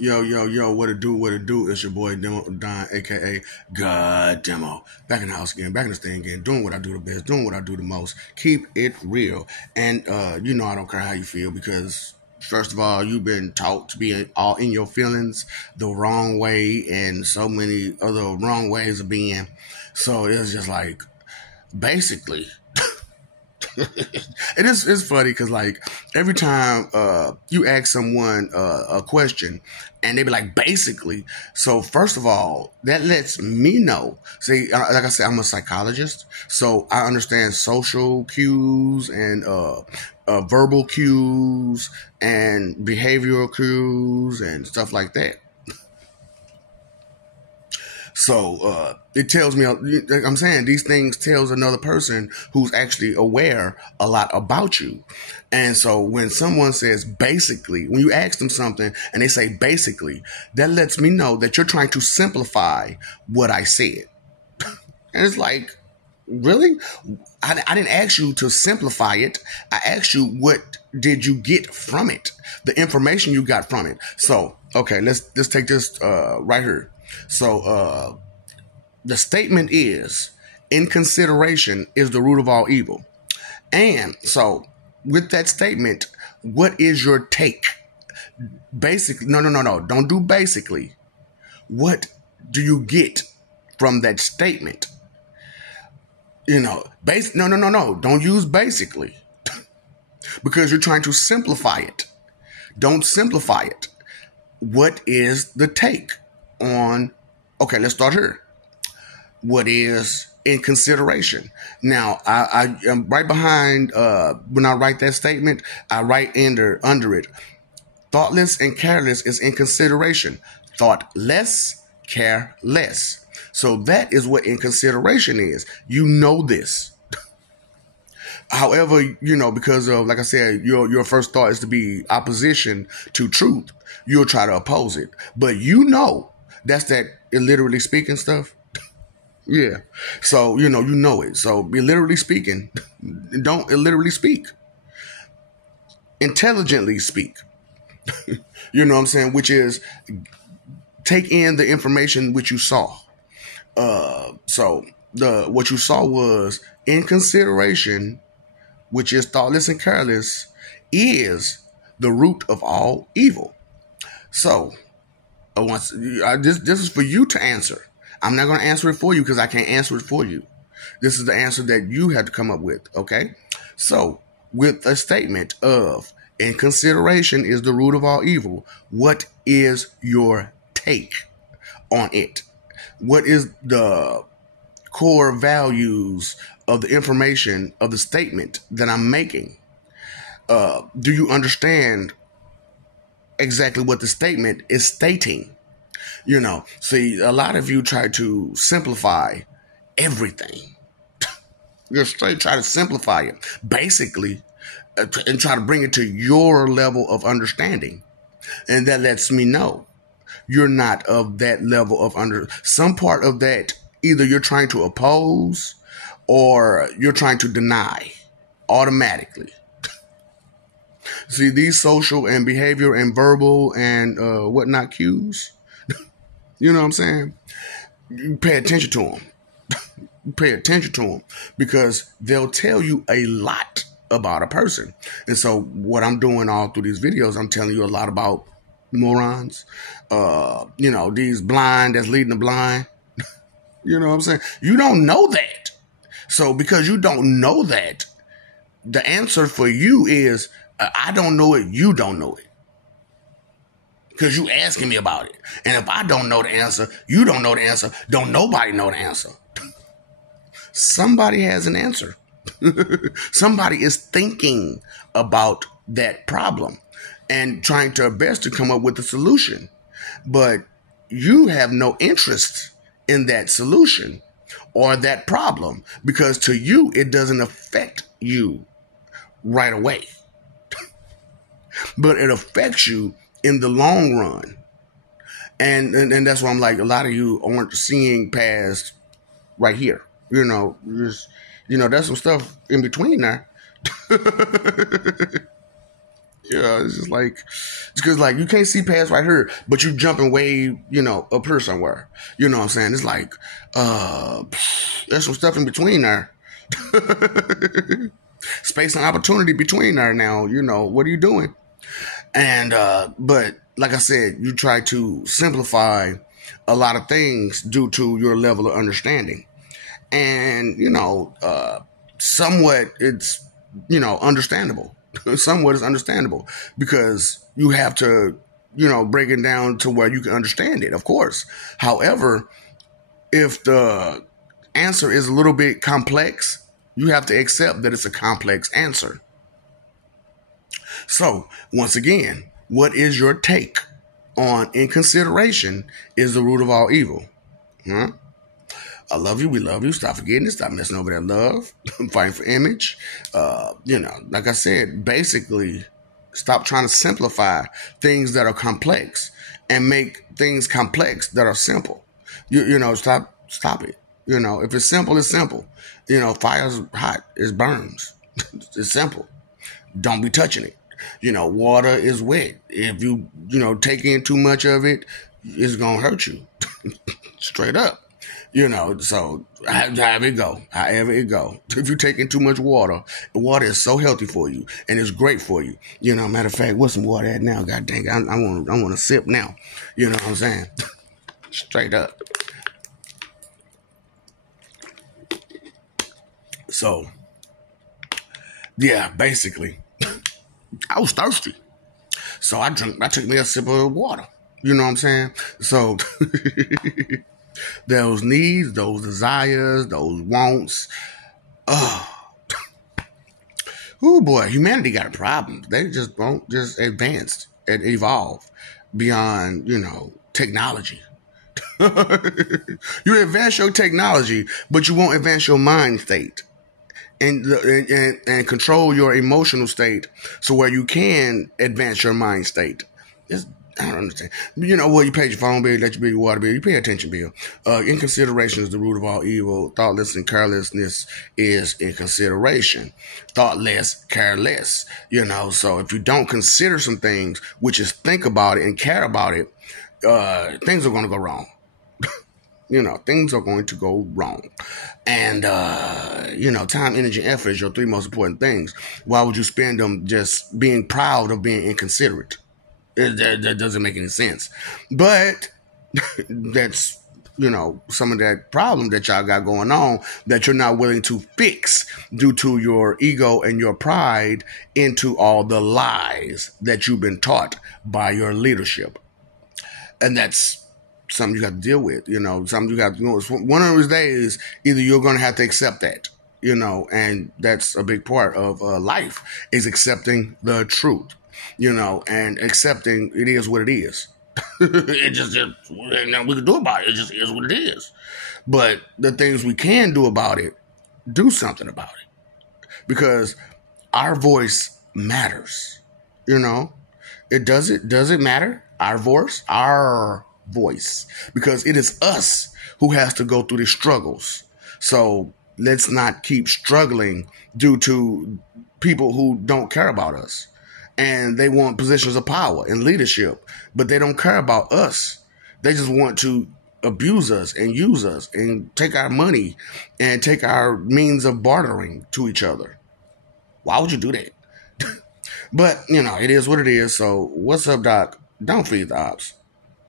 Yo, yo, yo, what it do, what it do? It's your boy Don, aka God Demo. Back in the house again, back in the stand again, doing what I do the best, doing what I do the most. Keep it real. And you know I don't care how you feel because first of all, you've been taught to be all in your feelings the wrong way and so many other wrong ways of being. So it's just like basically it's funny because like every time you ask someone a question and they be like basically, so first of all that lets me know, see, like I said, I'm a psychologist, so I understand social cues and verbal cues and behavioral cues and stuff like that. So it tells me, I'm saying these things tells another person who's actually aware a lot about you. And so when someone says basically, when you ask them something and they say basically, that lets me know that you're trying to simplify what I said. And it's like, really? I didn't ask you to simplify it. I asked you, what did you get from it? The information you got from it. So, okay, let's take this right here. So the statement is, inconsideration is the root of all evil. And so with that statement, what is your take? Basically, no. Don't do basically. What do you get from that statement? You know, no. Don't use basically because you're trying to simplify it. Don't simplify it. What is the take on, okay, let's start here. What is in consideration? Now, I am right behind, when I write that statement, I write under it, thoughtless and careless is in consideration. Thoughtless, careless. So that is what inconsideration is. You know this. However, you know, because of, like I said, your first thought is to be opposition to truth. You'll try to oppose it. But you know, that's that illiterally speaking stuff. Yeah. So, you know it. So illiterally speaking, don't illiterally speak. Intelligently speak. You know what I'm saying? Which is take in the information which you saw. So what you saw was in consideration, which is thoughtless and careless, is the root of all evil. So this is for you to answer. I'm not going to answer it for you because I can't answer it for you. This is the answer that you have to come up with. Okay. So with a statement of in consideration is the root of all evil, what is your take on it? What is the core values of the information of the statement that I'm making? Do you understand exactly what the statement is stating? You know, see, a lot of you try to simplify everything. Just straight try to simplify it, basically, and try to bring it to your level of understanding. And that lets me know you're not of that level of some part of that. Either you're trying to oppose or you're trying to deny automatically. See, these social and behavior and verbal and whatnot cues, you know what I'm saying? You pay attention to them. Pay attention to them because they'll tell you a lot about a person. And so what I'm doing all through these videos, I'm telling you a lot about morons, you know, these blind that's leading the blind. You know what I'm saying? You don't know that. So because you don't know that, the answer for you is, I don't know it, you don't know it. Because you asking me about it. And if I don't know the answer, you don't know the answer, don't nobody know the answer. Somebody has an answer. Somebody is thinking about that problem and trying their best to come up with a solution. But you have no interest in that solution or that problem because to you, it doesn't affect you right away. But it affects you in the long run. And that's why I'm like, a lot of you aren't seeing past right here. You know, there's some stuff in between there. Yeah, it's just like, it's because like you can't see past right here, but you jumping way, up here somewhere. You know what I'm saying? It's like, there's some stuff in between there. Space and opportunity between there now. What are you doing? And, but like I said, you try to simplify a lot of things due to your level of understanding. And, somewhat it's, understandable. Somewhat is understandable because you have to, break it down to where you can understand it, of course. However, if the answer is a little bit complex, you have to accept that it's a complex answer. So, once again, what is your take on inconsideration is the root of all evil? Huh? I love you. We love you. Stop forgetting it. Stop messing over that love. Fighting for image. Like I said, basically, stop trying to simplify things that are complex and make things complex that are simple. Stop it. If it's simple, it's simple. Fire's hot. It burns. It's simple. Don't be touching it. Water is wet. If you, take in too much of it, it's going to hurt you. Straight up. So however it go. If you take in too much water, the water is so healthy for you and it's great for you. Matter of fact, what's some water at now? God dang it, I want to sip now. You know what I'm saying? Straight up. So, yeah, basically, I was thirsty. So I took me a sip of water. You know what I'm saying? So those needs, those desires, those wants. Oh boy, humanity got a problem. They just won't just advance and evolve beyond, technology. You advance your technology, but you won't advance your mind state. And control your emotional state so where you can advance your mind state. I don't understand. You pay your phone bill, let your bill, your water bill, you pay attention bill. Inconsideration is the root of all evil. Thoughtless and carelessness is inconsideration. Thoughtless, careless. So if you don't consider some things, which is think about it and care about it, things are going to go wrong. Things are going to go wrong. And, time, energy, and effort is your three most important things. Why would you spend them just being proud of being inconsiderate? That doesn't make any sense. But that's, some of that problem that y'all got going on that you're not willing to fix due to your ego and your pride into all the lies that you've been taught by your leadership. And that's something you got to deal with, something you got to know. One of those days, either you're going to have to accept that, and that's a big part of life is accepting the truth, and accepting it is what it is. It just nothing we can do about it. It just is what it is. But the things we can do about it, do something about it, because our voice matters. It does it matter? Our voice, because it is us who has to go through these struggles. So let's not keep struggling due to people who don't care about us and they want positions of power and leadership, but they don't care about us. They just want to abuse us and use us and take our money and take our means of bartering to each other. Why would you do that? But, it is what it is. So what's up, Doc? Don't feed the ops.